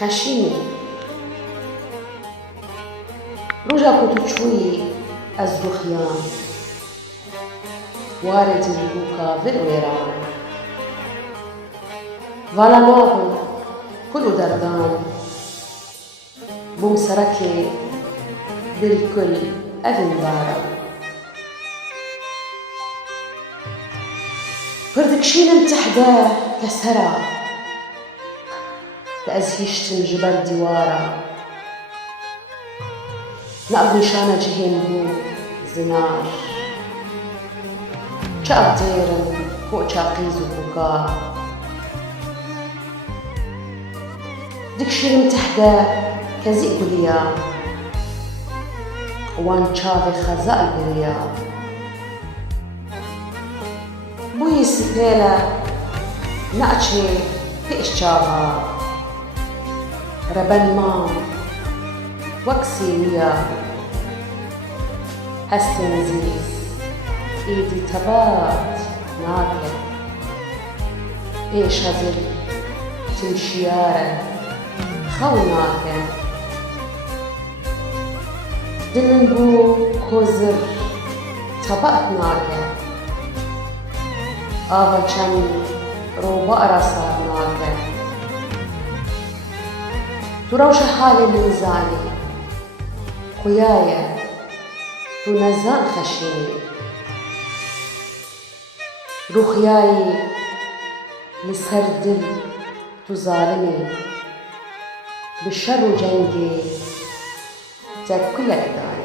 خشيني رجا كنت شوي أزدخيان وارد البوكا بالويران فالا نوبل كل دردان بوم سركي بالكل أذن بارا بردكشين متحداه كسرى تأزهيشتن جبر ديوارا نقضي شانا جهين بو زنار شاق ديرن فوق شاقيز وبكاء دكشين متحداه كزيق بليا وان شافي خزاء البريا بوي سبيلا نأتشي فيش شابها ربن مام وكسي ويا هستنزيز ايدي تبات ناكل ايش هزل تمشيارة خوناك دلن بو كوزر تباتناك آوا چند رو بقرا صارناك تروش حالي منزاني خويايا تو نزان خشيني رخياي لسر دل تو ظالمي بالشر وجنجي تاكلك داي